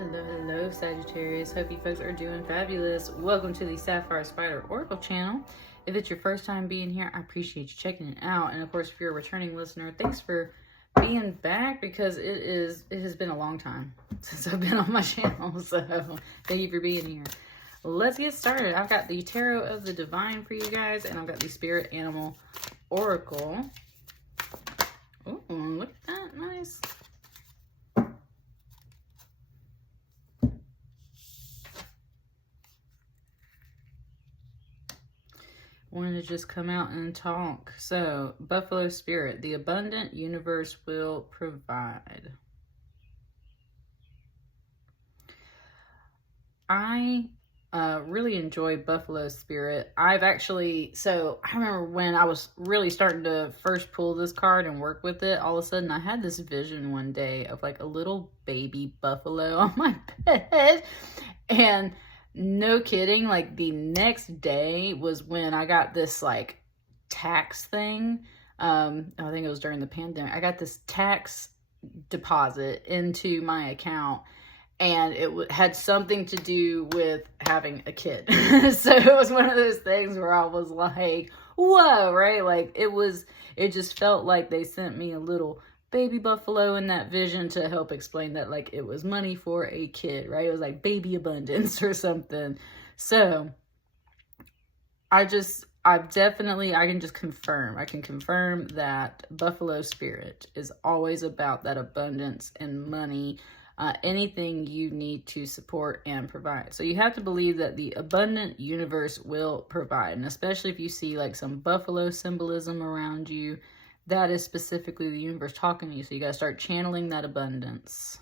Hello, Sagittarius. Hope you folks are doing fabulous. Welcome to the Sapphire Spider Oracle channel. If it's your first time being here, I appreciate you checking it out. And of course, if you're a returning listener, thanks for being back because it has been a long time since I've been on my channel. So thank you for being here. Let's get started. I've got the Tarot of the Divine for you guys, and I've got the Spirit Animal Oracle. Oh, look at that. Nice. Wanted to just come out and talk. So, Buffalo Spirit, the abundant universe will provide. I really enjoy Buffalo Spirit. I've actually, I remember when I was really starting to first pull this card and work with it, all of a sudden I had this vision one day of like a little baby buffalo on my bed. And no kidding, like the next day was when I got this like tax thing. I think it was during the pandemic. I got this tax deposit into my account, and it had something to do with having a kid. So it was one of those things where I was like, whoa, right? Like it just felt like they sent me a little baby buffalo in that vision to help explain that like it was money for a kid, right? It was like baby abundance or something. So I can just confirm. I can confirm that Buffalo Spirit is always about that abundance and money, anything you need to support and provide. So you have to believe that the abundant universe will provide. And especially if you see like some buffalo symbolism around you, that is specifically the universe talking to you. So you got to start channeling that abundance.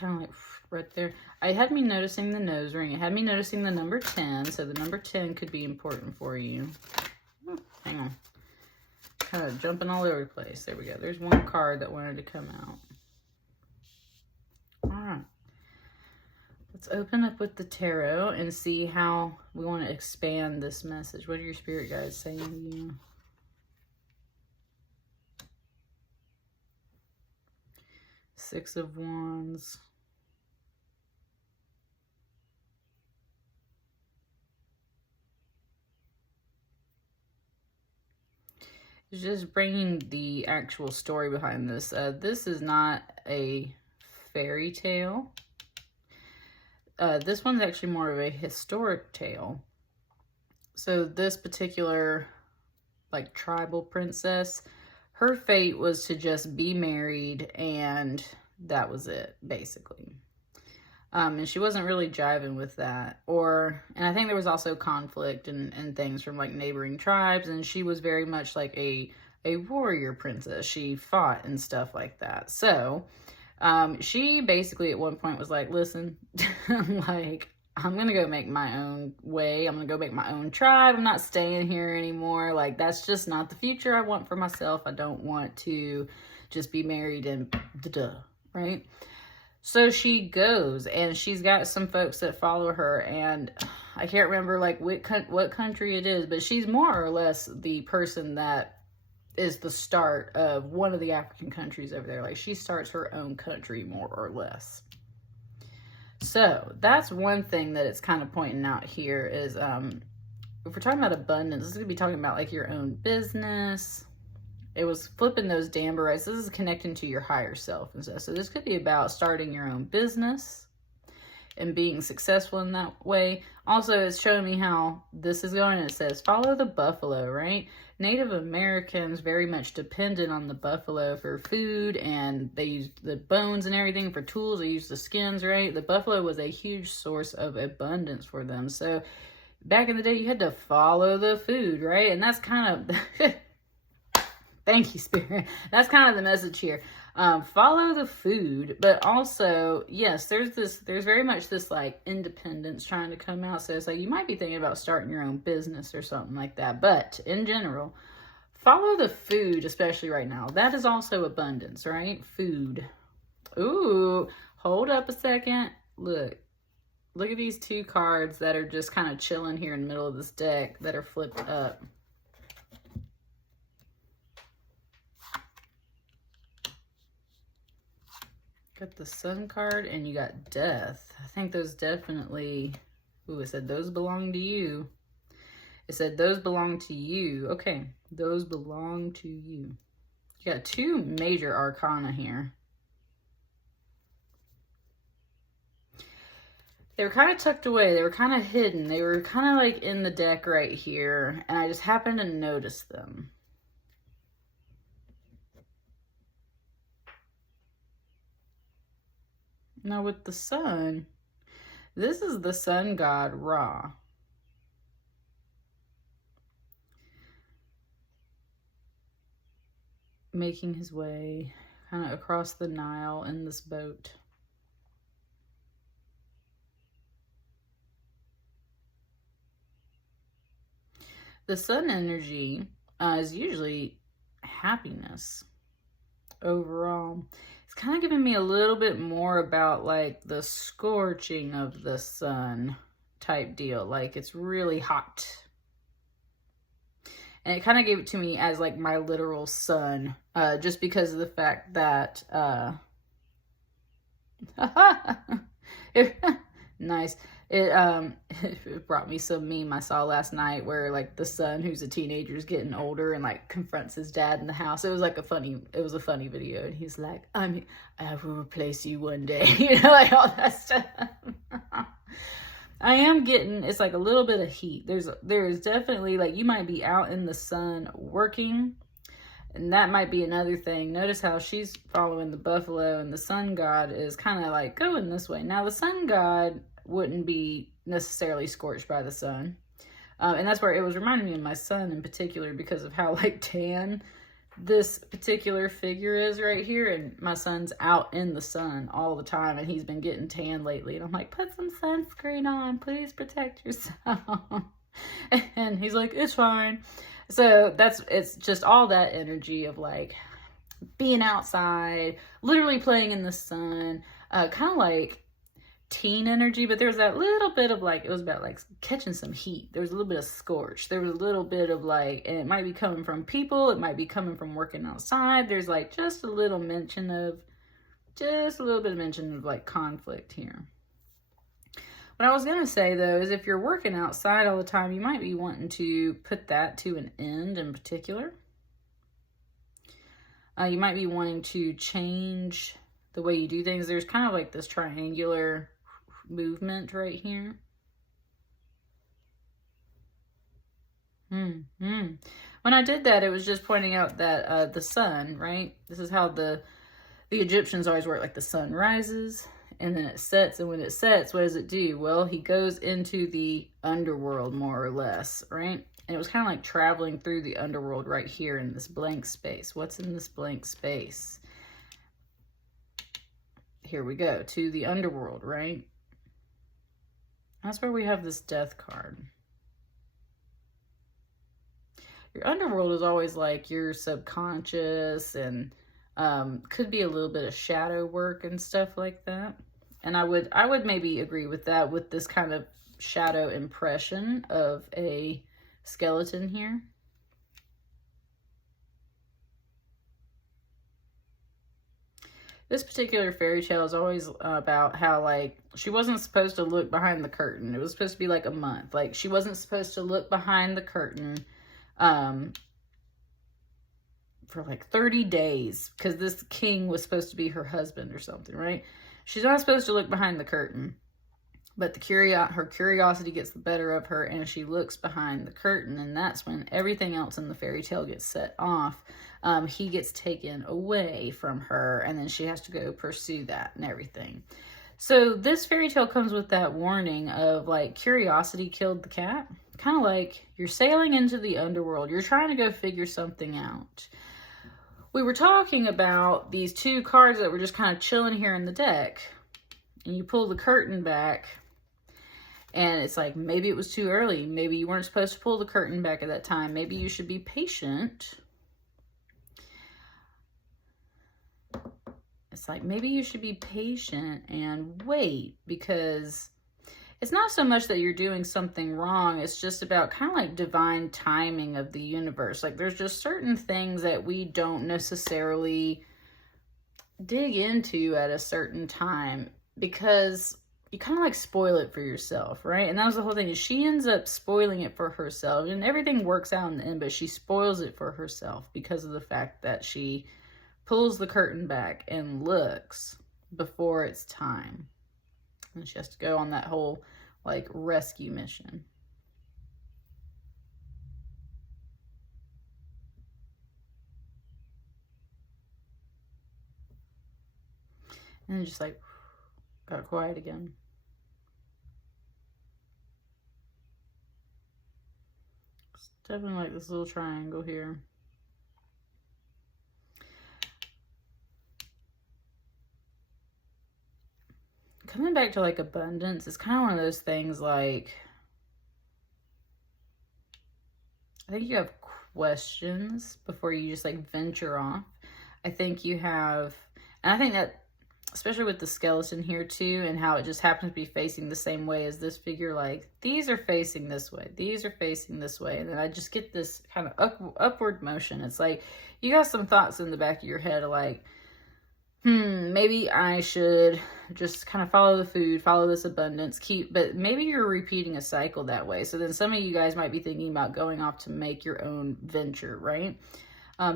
Kind of like right there. I had me noticing the nose ring. It had me noticing the number 10. So the number 10 could be important for you. Oh, hang on. Kind of jumping all over the place. There we go. There's one card that wanted to come out. All right. Let's open up with the tarot and see how we want to expand this message. What are your spirit guides saying to you? Six of Wands. It's just bringing the actual story behind this. This is not a fairy tale. This one's actually more of a historic tale. So this particular like tribal princess, her fate was to just be married and that was it, basically. And she wasn't really jiving with that. And I think there was also conflict and things from like neighboring tribes. And she was very much like a warrior princess. She fought and stuff like that. So she basically at one point was like, listen, like, I'm going to go make my own way. I'm going to go make my own tribe. I'm not staying here anymore. Like, that's just not the future I want for myself. I don't want to just be married and right? So she goes, and she's got some folks that follow her, and I can't remember like what country it is, but she's more or less the person that is the start of one of the African countries over there. Like she starts her own country more or less. So that's one thing that it's kind of pointing out here is if we're talking about abundance, this is going to be talking about like your own business. It was flipping those Danburites. This is connecting to your higher self and stuff. So this could be about starting your own business and being successful in that way. Also, it's showing me how this is going. It says, follow the buffalo, right? Native Americans very much depended on the buffalo for food, and they used the bones and everything for tools. They used the skins, right? The buffalo was a huge source of abundance for them. So back in the day, you had to follow the food, right? And that's kind of... Thank you, Spirit. That's kind of the message here. Follow the food, but also, yes, there's very much this like independence trying to come out. So it's like you might be thinking about starting your own business or something like that. But in general, follow the food, especially right now. That is also abundance, right? Food. Ooh, Hold up a second. Look at these two cards that are just kind of chilling here in the middle of this deck that are flipped up. Got the Sun card and you got Death. I think those definitely, ooh, it said those belong to you. It said those belong to you. Okay, those belong to you. You got two major arcana here. They were kind of tucked away. They were kind of hidden. They were kind of like in the deck right here. And I just happened to notice them. Now with the Sun, this is the sun god Ra. Making his way kind of across the Nile in this boat. The Sun energy is usually happiness overall. It's kind of giving me a little bit more about like the scorching of the sun type deal. Like it's really hot. And it kind of gave it to me as like my literal sun, just because of the fact that, nice. It brought me some meme I saw last night where like the son who's a teenager is getting older and like confronts his dad in the house. It was like a funny video. And he's like, I will replace you one day. You know, like all that stuff. I am getting, it's like a little bit of heat. There's definitely like, you might be out in the sun working, and that might be another thing. Notice how she's following the buffalo and the sun god is kind of like going this way. Now the sun god wouldn't be necessarily scorched by the sun. And that's where it was reminding me of my son in particular because of how like tan this particular figure is right here. And my son's out in the sun all the time and he's been getting tan lately. And I'm like, put some sunscreen on, please protect yourself. And he's like, it's fine. So it's just all that energy of like being outside, literally playing in the sun, kind of like teen energy, but there was that little bit of like, it was about like catching some heat. There was a little bit of scorch. There was a little bit of like, and it might be coming from people. It might be coming from working outside. There's like just a little bit of mention of like conflict here. What I was going to say though, is if you're working outside all the time, you might be wanting to put that to an end in particular. You might be wanting to change the way you do things. There's kind of like this triangular movement right here. When I did that, it was just pointing out that the sun, right? This is how the Egyptians always work. Like the sun rises and then it sets, and when it sets, what does it do? Well, he goes into the underworld more or less, right? And it was kind of like traveling through the underworld right here in this blank space. What's in this blank space? Here we go, to the underworld, right? That's where we have this death card. Your underworld is always like your subconscious and could be a little bit of shadow work and stuff like that. And I would maybe agree with that with this kind of shadow impression of a skeleton here. This particular fairy tale is always about how, like, she wasn't supposed to look behind the curtain. It was supposed to be, like, a month. Like, she wasn't supposed to look behind the curtain for, like, 30 days. Because this king was supposed to be her husband or something, right? She's not supposed to look behind the curtain. But her curiosity gets the better of her, and she looks behind the curtain. And that's when everything else in the fairy tale gets set off. He gets taken away from her, and then she has to go pursue that and everything. So this fairy tale comes with that warning of like curiosity killed the cat. Kind of like you're sailing into the underworld. You're trying to go figure something out. We were talking about these two cards that were just kind of chilling here in the deck. And you pull the curtain back. And it's like, maybe it was too early. Maybe you weren't supposed to pull the curtain back at that time. Maybe you should be patient. it's like maybe you should be patient and wait, because it's not so much that you're doing something wrong. It's just about kind of like divine timing of the universe. Like there's just certain things that we don't necessarily dig into at a certain time because you kind of like spoil it for yourself, right? And that was the whole thing, is she ends up spoiling it for herself, and everything works out in the end, but she spoils it for herself because of the fact that she pulls the curtain back and looks before it's time. And she has to go on that whole like rescue mission. And it just like got quiet again. It's definitely like this little triangle here. Coming back to like abundance, it's kind of one of those things like, I think you have questions before you just like venture off. I think you have, and I think that especially with the skeleton here too, and how it just happens to be facing the same way as this figure, like these are facing this way, these are facing this way, and then I just get this kind of upward motion. It's like you got some thoughts in the back of your head of like, maybe I should just kind of follow the food, follow this abundance, but maybe you're repeating a cycle that way. So then some of you guys might be thinking about going off to make your own venture, right?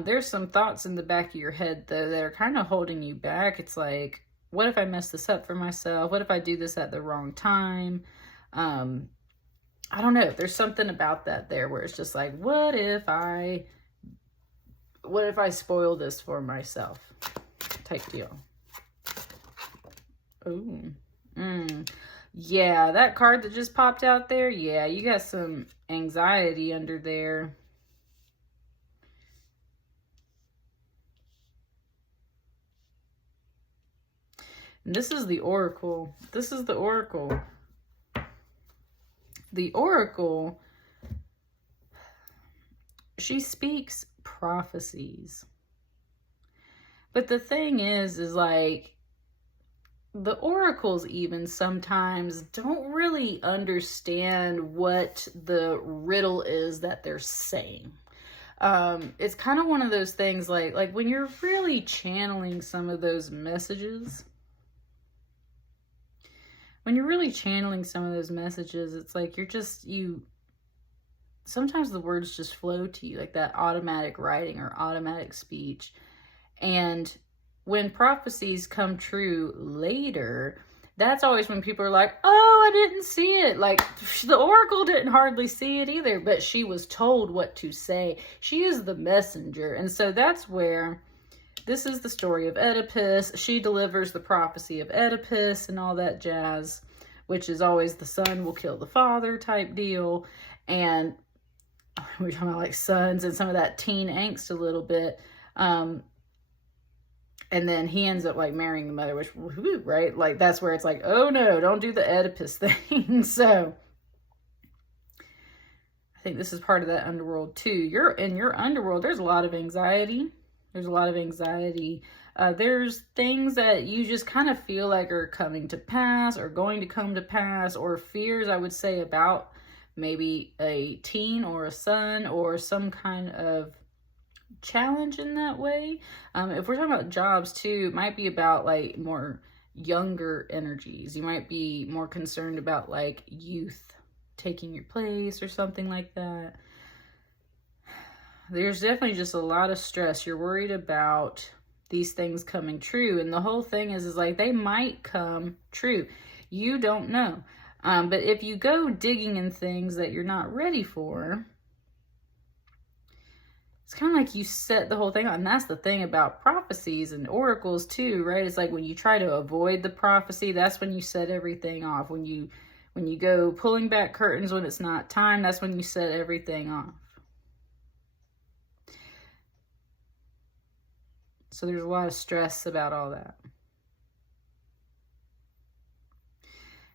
There's some thoughts in the back of your head though that are kind of holding you back. It's like, what if I mess this up for myself? What if I do this at the wrong time? I don't know. There's something about that there where it's just like, what if I spoil this for myself? Type deal. Oh, yeah, that card that just popped out there. Yeah, you got some anxiety under there. And this is the Oracle. This is the Oracle. The Oracle, she speaks prophecies. But the thing is like, the oracles even sometimes don't really understand what the riddle is that they're saying. It's kind of one of those things like when you're really channeling some of those messages, it's like sometimes the words just flow to you, like that automatic writing or automatic speech. And when prophecies come true later, that's always when people are like, oh, I didn't see it. Like the Oracle didn't hardly see it either, but she was told what to say. She is the messenger. And so that's where this is the story of Oedipus. She delivers the prophecy of Oedipus and all that jazz, which is always the son will kill the father type deal. And we're talking about like sons and some of that teen angst a little bit. And then he ends up like marrying the mother, which, right? Like that's where it's like, oh no, don't do the Oedipus thing. So I think this is part of that underworld too. In your underworld, there's a lot of anxiety. There's things that you just kind of feel like are coming to pass or going to come to pass, or fears, I would say, about maybe a teen or a son or some kind of challenge in that way. If we're talking about jobs too, it might be about like more younger energies. You might be more concerned about like youth taking your place or something like that. There's definitely just a lot of stress. You're worried about these things coming true, and the whole thing is like they might come true. You don't know. But if you go digging in things that you're not ready for, it's kind of like you set the whole thing on. And that's the thing about prophecies and oracles too, right? It's like when you try to avoid the prophecy, that's when you set everything off. When you go pulling back curtains when it's not time, that's when you set everything off. So there's a lot of stress about all that.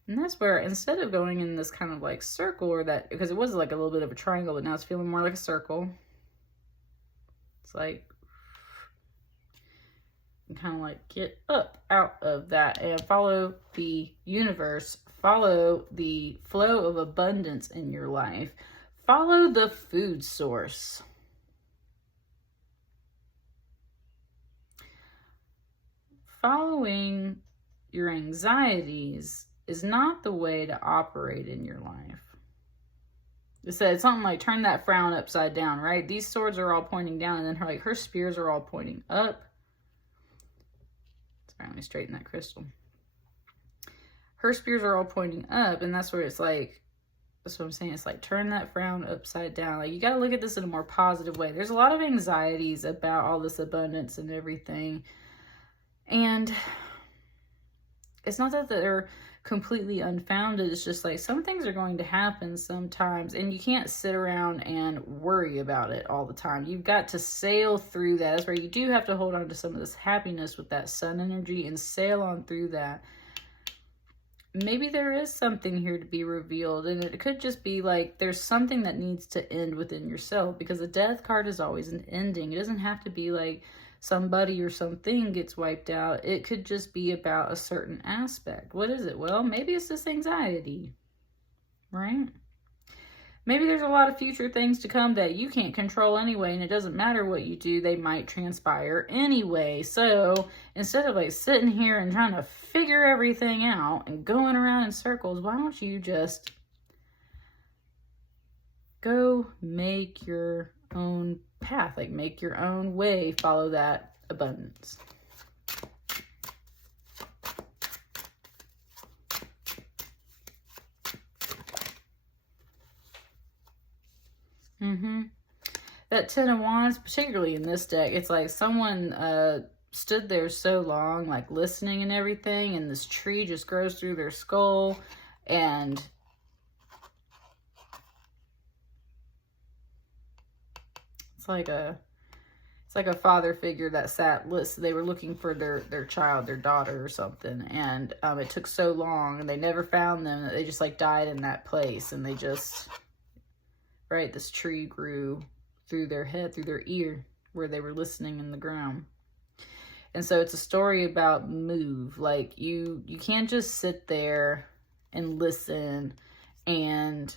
And that's where, instead of going in this kind of like circle, or that, because it was like a little bit of a triangle, but now it's feeling more like a circle. It's like, and kind of like get up out of that and follow the universe, follow the flow of abundance in your life, follow the food source. Following your anxieties is not the way to operate in your life. It said something like turn that frown upside down, right? These swords are all pointing down, and then her spears are all pointing up. Sorry, let me straighten that crystal. Her spears are all pointing up, and that's where it's like, that's what I'm saying. It's like turn that frown upside down. Like, you got to look at this in a more positive way. There's a lot of anxieties about all this abundance and everything. And it's not that they're completely unfounded. It's just like some things are going to happen sometimes, and you can't sit around and worry about it all the time. You've got to sail through that. That's where you do have to hold on to some of this happiness with that sun energy and sail on through that. Maybe there is something here to be revealed, and it could just be like there's something that needs to end within yourself, because the death card is always an ending. It doesn't have to be like somebody or something gets wiped out. It could just be about a certain aspect. What is it? Well, maybe it's this anxiety, right? Maybe there's a lot of future things to come that you can't control anyway, and it doesn't matter what you do, they might transpire anyway. So instead of like sitting here and trying to figure everything out and going around in circles, why don't you just go make your own path, like make your own way, follow that abundance. That Ten of Wands, particularly in this deck, it's like someone stood there so long, like listening and everything, and this tree just grows through their skull, and it's like a father figure that sat, they were looking for their child, their daughter or something, and it took so long, and they never found them, that they just like died in that place, and they just, right, this tree grew through their head, through their ear, where they were listening in the ground. And so it's a story about move. Like you can't just sit there and listen and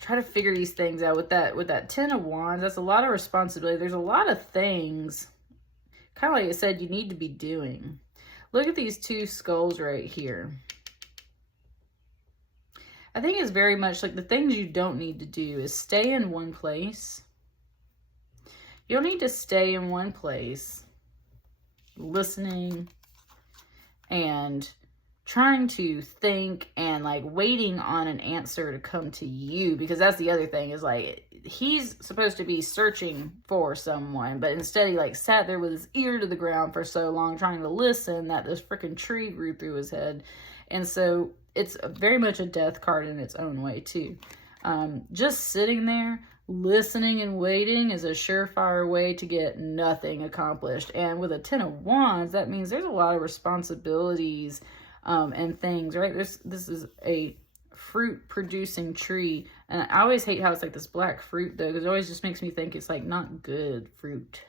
try to figure these things out. With that Ten of Wands, that's a lot of responsibility. There's a lot of things, kind of like I said, you need to be doing. Look at these two skulls right here. I think it's very much like the things you don't need to do is stay in one place. You don't need to stay in one place listening and trying to think and like waiting on an answer to come to you, because that's the other thing, is like he's supposed to be searching for someone, but instead he like sat there with his ear to the ground for so long trying to listen that this freaking tree grew through his head. And so it's very much a death card in its own way too. Just sitting there listening and waiting is a surefire way to get nothing accomplished. And with a Ten of Wands, that means there's a lot of responsibilities and things, right? This is a fruit producing tree, and I always hate how it's like this black fruit though, because it always just makes me think it's like not good fruit,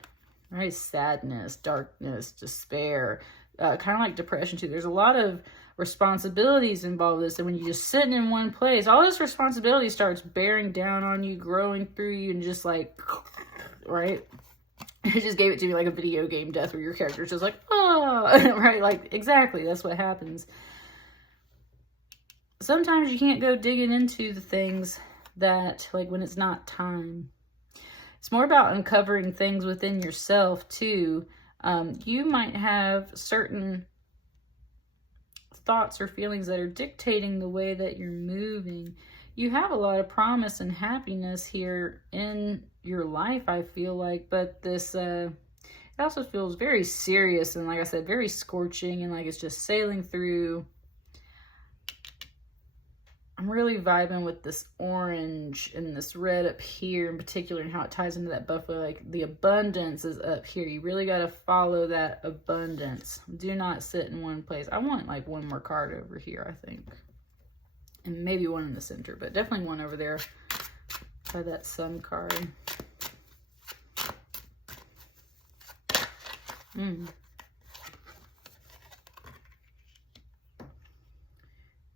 right? Sadness, darkness, despair, kind of like depression too. There's a lot of responsibilities involved with this, and when you're just sitting in one place, all this responsibility starts bearing down on you, growing through you, and just like, right? It just gave it to me like a video game death where your character's just like, oh, right? Like, exactly, that's what happens. Sometimes you can't go digging into the things that, like, when it's not time. It's more about uncovering things within yourself, too. You might have certain thoughts or feelings that are dictating the way that you're moving. You have a lot of promise and happiness here in your life, I feel like, but this it also feels very serious and, like I said, very scorching, and like it's just sailing through. I'm really vibing with this orange and this red up here in particular, and how it ties into that buffalo. Like the abundance is up here. You really got to follow that abundance. Do not sit in one place. I want like one more card over here, I think. And maybe one in the center, but definitely one over there by that sun card.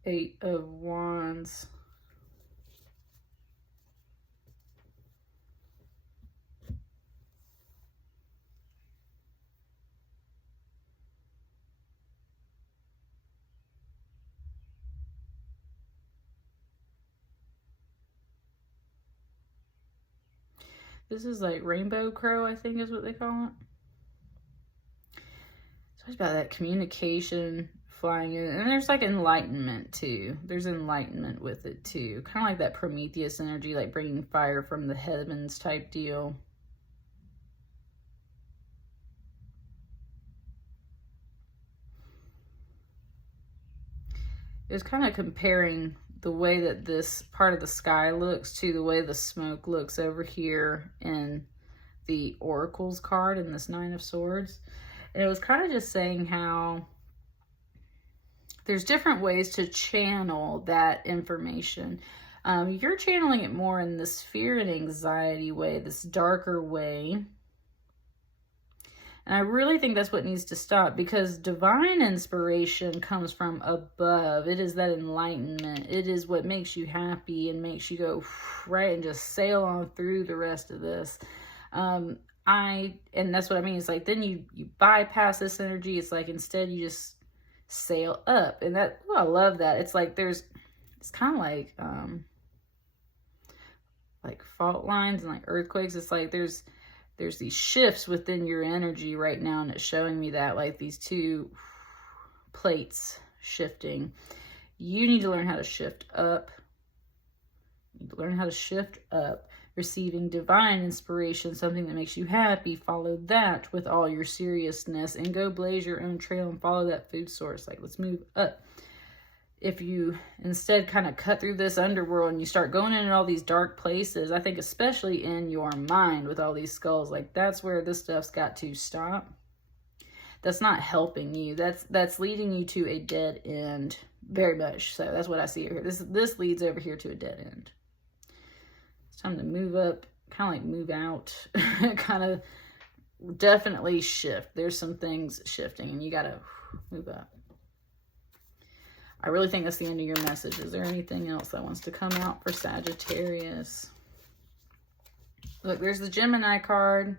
Eight of Wands. This is like rainbow crow, I think is what they call it. So it's about that communication, flying in. And there's like enlightenment too. There's enlightenment with it too. Kind of like that Prometheus energy, like bringing fire from the heavens type deal. It was kind of comparing the way that this part of the sky looks to the way the smoke looks over here in the Oracles card in this Nine of Swords. And it was kind of just saying how there's different ways to channel that information. You're channeling it more in this fear and anxiety way, this darker way. And I really think that's what needs to stop, because divine inspiration comes from above. It is that enlightenment. It is what makes you happy and makes you go right and just sail on through the rest of this. And that's what I mean. It's like then you bypass this energy. It's like instead you just sail up. And that, oh, I love that. It's like it's kind of like fault lines and like earthquakes. It's like there's these shifts within your energy right now, and it's showing me that, like these two plates shifting. You need to learn how to shift up. You need to learn how to shift up, receiving divine inspiration, something that makes you happy. Follow that with all your seriousness and go blaze your own trail and follow that food source. Like, let's move up. If you instead kind of cut through this underworld and you start going in all these dark places, I think especially in your mind with all these skulls, like that's where this stuff's got to stop. That's not helping you. That's leading you to a dead end, very much. So that's what I see here. This leads over here to a dead end. It's time to move up, kind of like move out, kind of definitely shift. There's some things shifting and you got to move up. I really think that's the end of your message. Is there anything else that wants to come out for Sagittarius? Look, there's the Gemini card.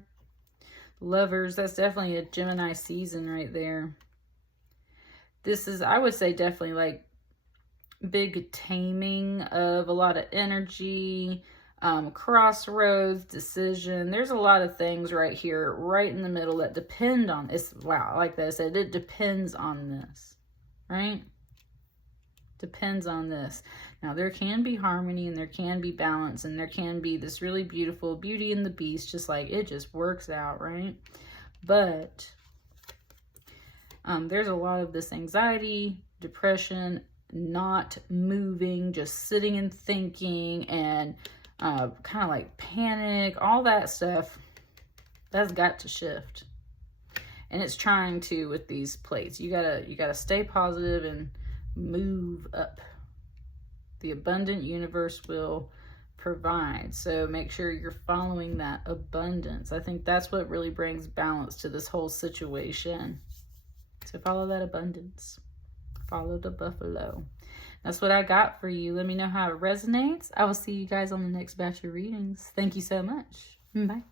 Lovers, that's definitely a Gemini season right there. This is, I would say, definitely like big taming of a lot of energy, crossroads, decision. There's a lot of things right here, right in the middle that depend on this. Wow, like that I said, it depends on this, right? Depends on this. Now there can be harmony and there can be balance and there can be this really beautiful Beauty and the Beast, just like it just works out, right? But there's a lot of this anxiety, depression, not moving, just sitting and thinking, and kind of like panic, all that stuff. That's got to shift, and it's trying to with these plates. You gotta stay positive and move up. The abundant universe will provide. So make sure you're following that abundance. I think that's what really brings balance to this whole situation. So follow that abundance. Follow the buffalo. That's what I got for you. Let me know how it resonates. I will see you guys on the next batch of readings. Thank you so much. Bye.